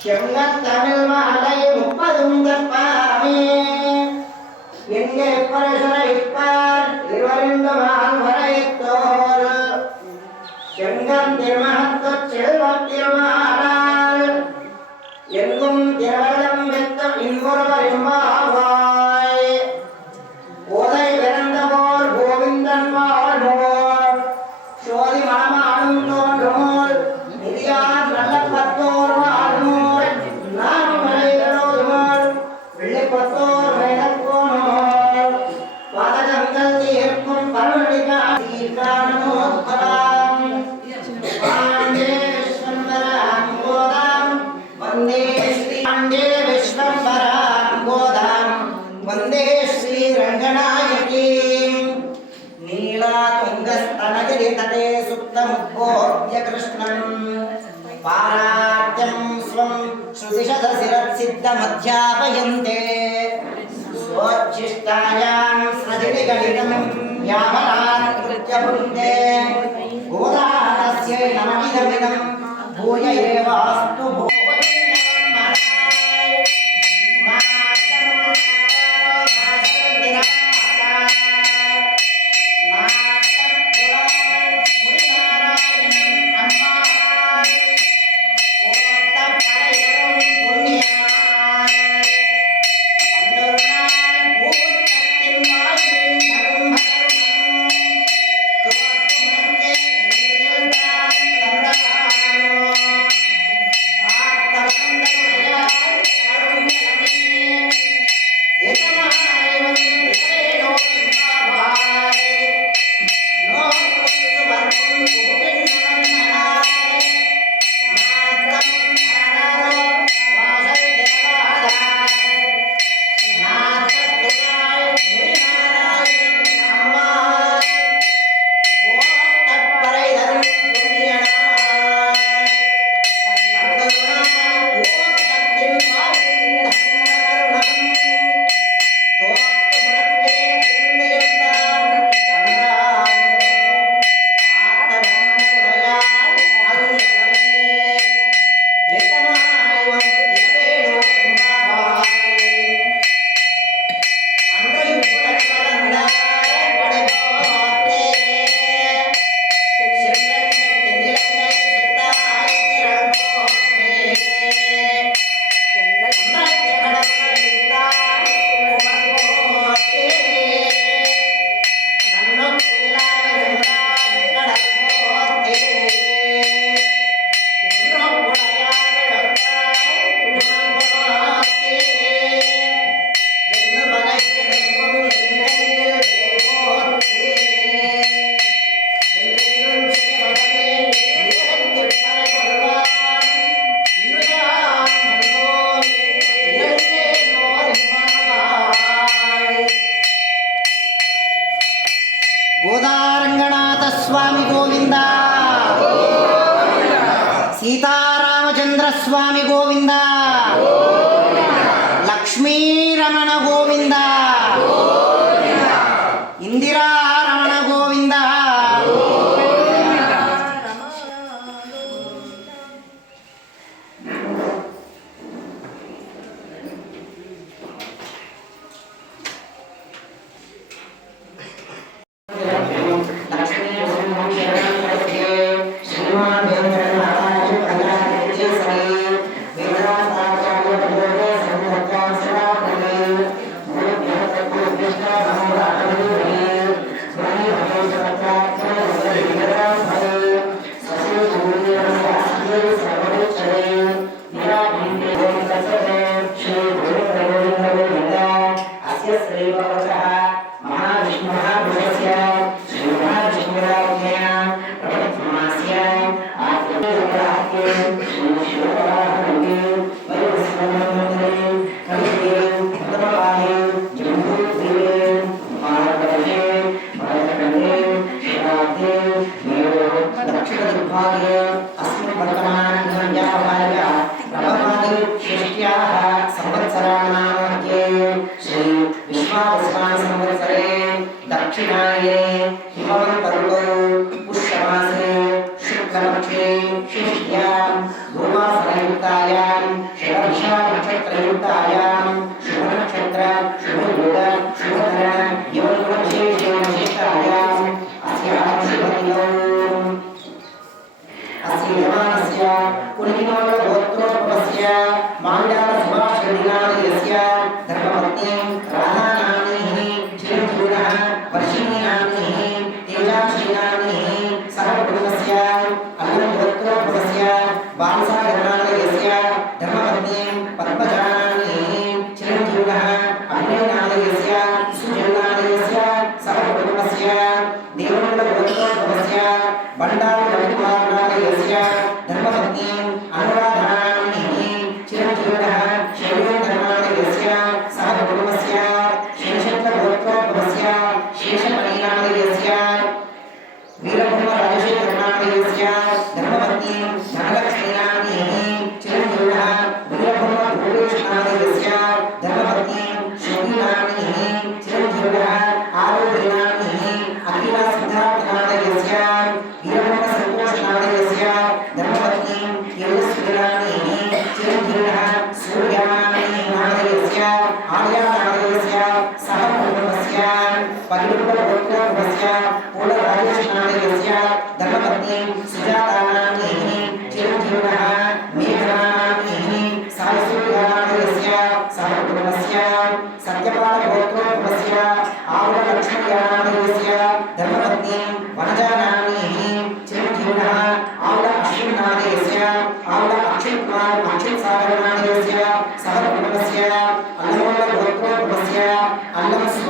செங்கத்தமிழ் மாலை முப்பதும் தப்பாமே எங்கே பரசன யாவன் సీతారామచంద్రస్వామి గోవింద. లక్ష్మీరమణ గోవిందా. समयाये हिमवत्पर्वतौ पुष्यमासे शुक्लपक्षे षष्ठ्यां भूमासनयुक्तायां षडभ्या नक्षत्रयुक्तायां शुभनक्षत्र, शुभयुग शुभकरण योगविशेषेणशेषायां अस्याः शुभदिनौ अस्य यमानस्य पुण्यनोगोत्रोपमस्य माङ्गलसमाशदिनादयस्य धर्मपत्नीं జ్ఞానాలయస్య సుజ్ఞానాలయస్య సహకుటుంబస్య దేవనంద కుటుంబస్య భండార రవికుమారునాలయస్య सूर्यानाम्नीनादयस्य आर्यानादयस्य सह कुटुम्बस्य पगिडुपगोत्रोद्भवस्य पूर्णराजेशनादयस्य धर्मपत्नीम् सुजातानाम्नीः चिरञ्जीविनः मेघनानाम्नीः सहसूर्यानादयस्य सह कुटुम्बस्य सत्यपालगोत्रोद्भवस्य आवलक्ष्मण्यानादयस्य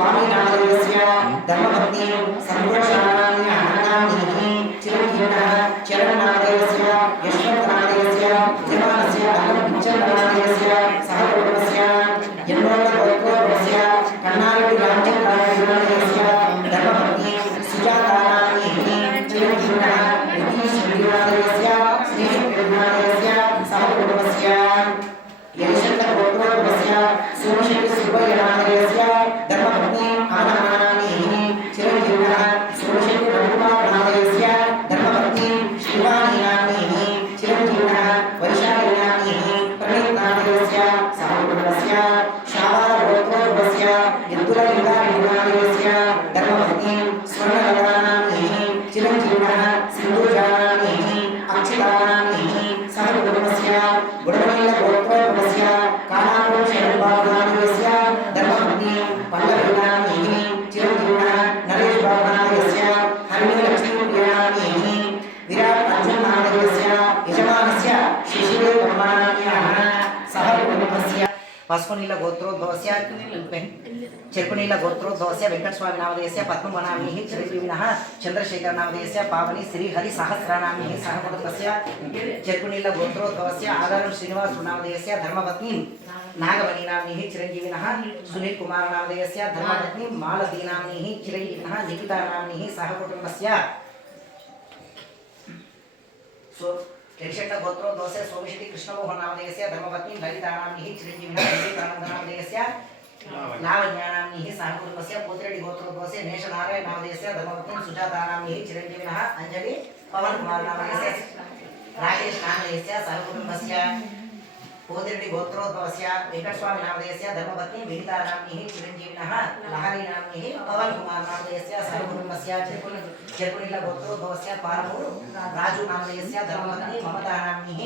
अल्लं स्वामीनादयस्य धर्मपत्नीम् सन्तोषानाम्नीः चिरञ्जीविनः चरणनादयस्य यशवन्तनादयस्य विद्यमानस्य अल्लं पिञ्चनादयस्य सिन्दूजानाम्नीः अक्षितानाम्नीः सह कुटुम्बस्य गुडमल्लगोत्रोद्भवस्य कानापुरशरणबाबुनादयस्य धर्मपत्नीम् पल्लवीनाम्नीः चिरञ्जीविनः नरेशबाबुनादयस्य हरिणलक्ष्मीप्रियानाम्नीः विराट् अर्जुननादयस्य यजमानस्य शिशिरे ब्रह्मणाम्न्याः सह कुटुम्बस्य चिरकुनीलगोत्रोद्भवस्य वेङ्कटस्वामिनामधेयस्य पद्मवनामिः चिरकुविनः धर्मपत्नी पावनि श्रीहरिसहस्रनामिः सहकुटुम्बस्य सुनील कुमार श्रीनिवासनामधेयस्य धर्मपत्नीं नागमणिनाम्निः चिरञ्जीविनः सुनीलकुमारनामधेयस्य धर्मपत्नीं मालतीनाम्निः चिरञ्जीविनः निकितानाम्निः सहकुटुम्बस्य सो त्रिशट गोत्रोद्भवस्य सोमशेटि कृष्णमोहननामधेयस्य धर्मपत्नीं ललितानाम्निः चिरञ्जीविनः विवेकानन्दनामधेयस्य नामज्ञानाम्निः साङ्कुटुम्बस्य पूत्रेडिगोत्रोद्भवस्य नेशनारायणनामधेयस्य धर्मरत्नं सुजातानाम्निः चिरञ्जीविनः अञ्जलि पवनकुमारनामधेयस्य राकेशनामधेयस्य साङ्कुटुम्बस्य पूत्रेडिगोत्रोद्भवस्य वेङ्कटस्वामिनामधेयस्य धर्मपत्नी विहितानाम्निः चिरञ्जीविनः लहरीनाम्निः पवनकुमारनामधेयस्य साङ्कुटुम्बस्य चिरकुल चिरकुलिलगोत्रोद्भवस्य पारमूर् राजुनामधेयस्य धर्मपत्नी ममतानाम्निः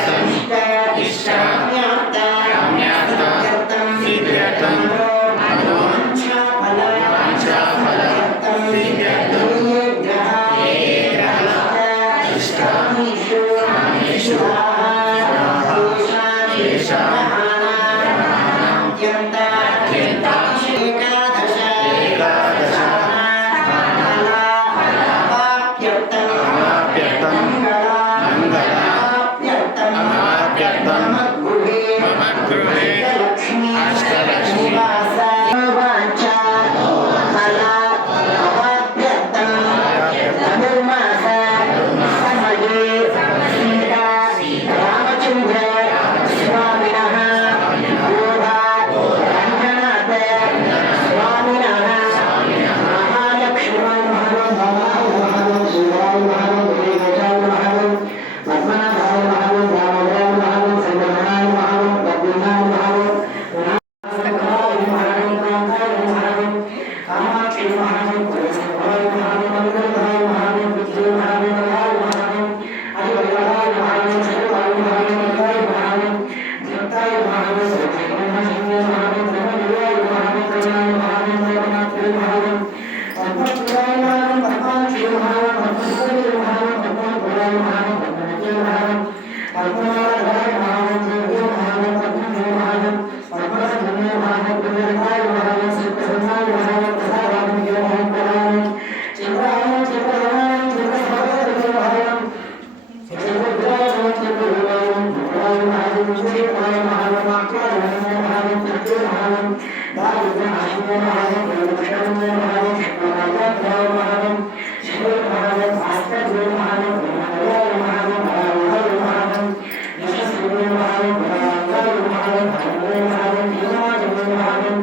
ధర్మసారం ధర్మసారం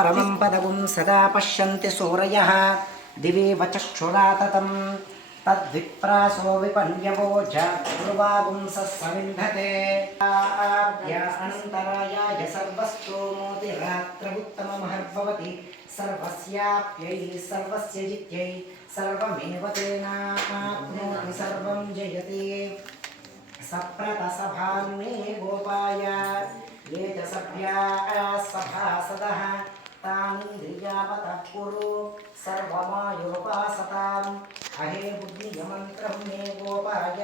परमं पदवं सदा पश्यन्ति सूरयः दिवे वचक्षुराततं तद्विप्रासो विपर्यवो जागुर्वागुंसः सविन्धते अनन्तरायाय सर्वस्तोमोतिरात्रमुत्तममहर्भवति सर्वस्याप्यै सर्वस्य जित्यै सर्वमेव तेनाप्नोति सर्वं जयते सप्रतसभान्मे गोपाय ये च सभ्याः सभासदः तानीन्द्रियावतः कुरु सर्वमायोपासताम् अहे बुद्धियमन्त्रं मे गोपाय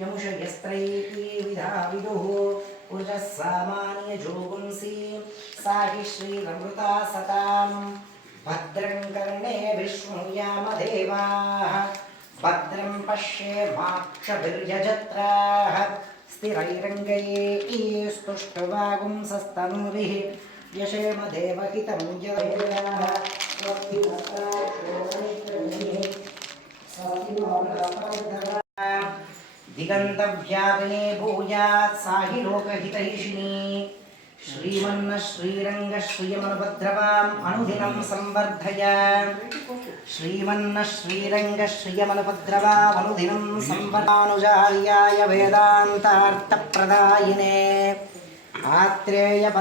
यमुषयस्त्रैविधा विदुः कुजः सामान्यजोगुंसि सा हि श्रीरमृता सताम् भद्रं कर्णे विष्णुयामदेवाः भद्रं पश्येमाक्षभिर्यजत्राः स्थिरैरङ्गैः स्तुष्टुवागुंसस्तनूभिः యశేమ దేవహితం దిగంతవ్యాపినే భూయా సాహి లోకహితైషిణీ శ్రీమన్న శ్రీరంగ శ్రియమనుభద్రవాం అనుదినం సంవర్ధయ శ్రీమన్న శ్రీరంగ శ్రియమనుభద్రవామనుదినం సంవర్ధానుజార్యాయ వేదాంతార్థప్రదాయినే ఆత్రేయ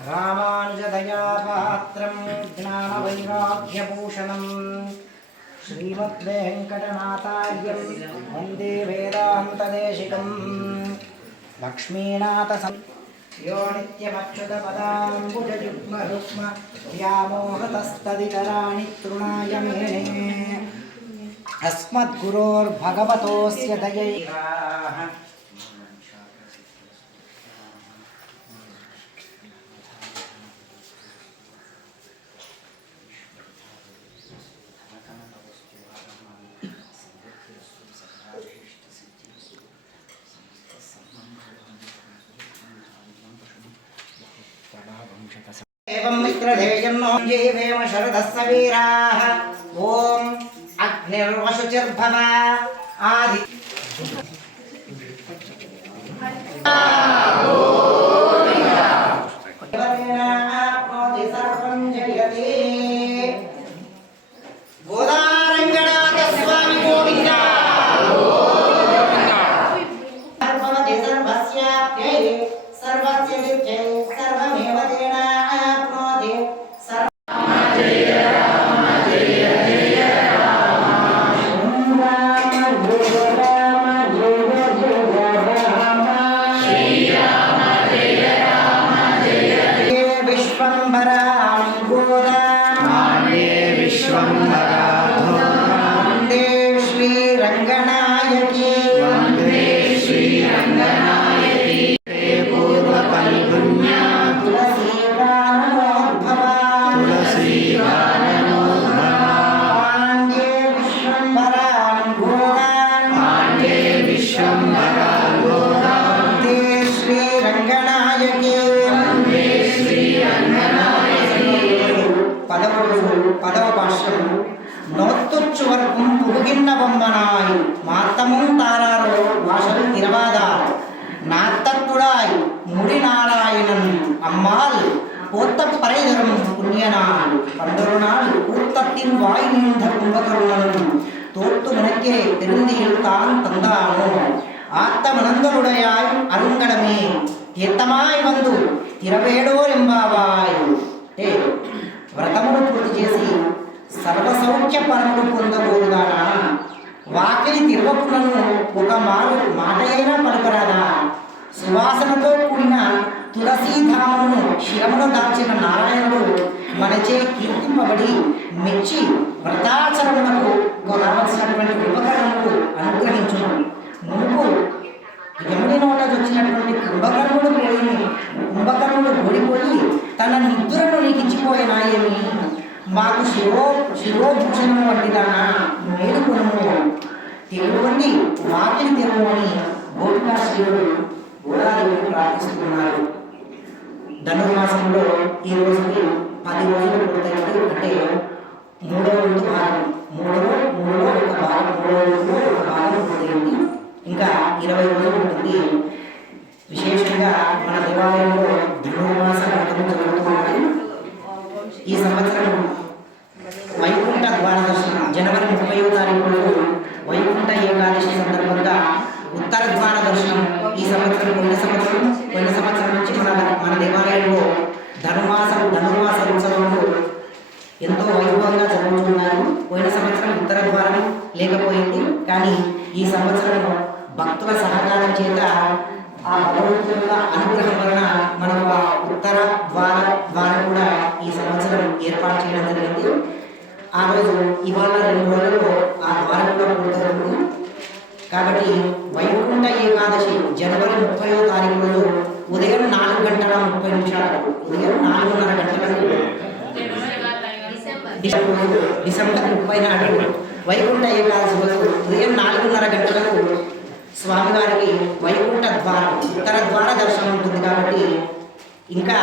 आत्रेय रामानुजदयापात्रं ज्ञानवैराग्यभूषणम् श्रीमद्वेङ्कटनाथार्यं वन्दे वेदान्तदेशिकम् लक्ष्मीनाथसं यो नित्यमच्युतपदाम्बुजयुग्मरुक्म व्यामोहतस्तदितराणि तृणाय मेने अस्मद्गुरोर्भगवतोऽस्य दयैराः एवं मित्रधेयं नो जीवेम शरदः सवीराः ॐ अग्निर्वशुचिर्भव आदि புண்ணியனான் பண்டொரு நாள் கூத்தத்தின் வாய் நீண்ட கும்பகருணனும் தோத்து முனக்கே திருந்தியில் தான் தந்தானோ ஆத்த மனங்களுடையாய் அருங்கடமே తీర్థమాయ్ వందు తిరవేడో ఎంబావాయ్ అంటే వ్రతమును పూర్తి చేసి సర్వసౌఖ్య పరములు పొందబోదుగానా వాకిలి తిరగకులను ఒక మారు మాట అయినా పలుకరాదా సువాసనతో కూడిన తులసీధామమును శిరమును దాల్చిన నారాయణుడు మనచే కీర్తింపబడి మెచ్చి వ్రతాచరణకు కావలసినటువంటి ఉపకరణకు అనుగ్రహించును మునుపు యముని నోట వచ్చినటువంటి కుంభకర్ణుడు పోయి కుంభకర్ణుడు ఓడిపోయి తన నిద్రను నీకు ఇచ్చిపోయినాయేమి మాకు శిరో శిరోభూషణము వంటిదానా మేలుకొనము తెలుగుండి వాకిలి తెరువు అని గోపికాశ్రీయుడు గోదాదేవిని ప్రార్థిస్తున్నారు. ధనుర్మాసంలో ఈ రోజుకి పది రోజులు పూర్తయింది అంటే మూడో వంతు భాగం మూడో మూడో ఒక భాగం మూడో వంతు ఒక భాగం పుట్టింది ఇంకా ఇరవై రోజులు ఉంటుంది విశేషంగా మన దేవాలయంలో ధనుర్మాస వ్రతం ఈ పోయిన సంవత్సరం ఉత్తర ద్వారం లేకపోయింది కానీ ఈ సంవత్సరం భక్తుల సహకారం చేత ఆ భగవంతుల అనుగ్రహం వలన మనకు ఆ ఉత్తర ద్వార ద్వారం కూడా ఈ సంవత్సరం ఏర్పాటు చేయడం జరిగింది ఆ రోజు ఇవాళ రెండు రోజుల్లో ఆ ద్వారం కూడా పూర్తవుతుంది కాబట్టి వైకుంఠ ఏకాదశి జనవరి ముప్పయో తారీఖులో ఉదయం నాలుగు గంటల ముప్పై నిమిషాలకు ఉదయం నాలుగున్నర గంటలకు డిసెంబర్ ముప్పై నాడు వైకుంఠ ఏకాదశి రోజు ఉదయం నాలుగున్నర గంటలకు స్వామివారికి వైకుంఠ ద్వారం ఉత్తర ద్వార దర్శనం ఉంటుంది కాబట్టి ఇంకా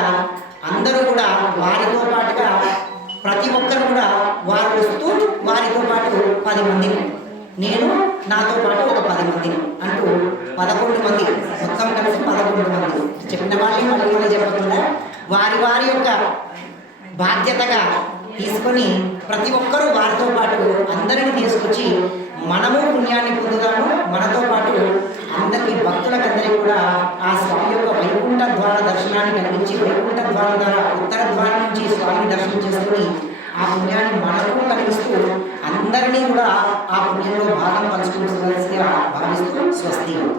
అందరూ కూడా వారితో పాటుగా ప్రతి ఒక్కరు కూడా వారు వస్తూ వారితో పాటు పది మంది నేను నాతో పాటు ఒక పది మంది అంటూ పదకొండు మంది మొత్తం కలిసి పదకొండు మంది. చెప్పిన వాళ్ళే మళ్ళీ మళ్ళీ చెప్పకుండా వారి వారి యొక్క బాధ్యతగా తీసుకొని ప్రతి ఒక్కరూ వారితో పాటు అందరిని తీసుకొచ్చి మనము పుణ్యాన్ని పొందుదాము. మనతో పాటు అందరికీ భక్తులకందరికీ కూడా ఆ స్వామి యొక్క వైకుంఠ ద్వార దర్శనాన్ని కలిగించి వైకుంఠ ద్వారం ద్వారా ఉత్తర ద్వారం నుంచి స్వామిని దర్శనం చేసుకుని ఆ పుణ్యాన్ని మనకు కలిగిస్తూ అందరినీ కూడా ఆ పుణ్యం భాగం పంచుకోవాల్సిందిగా భావిస్తూ స్వస్తి మీరు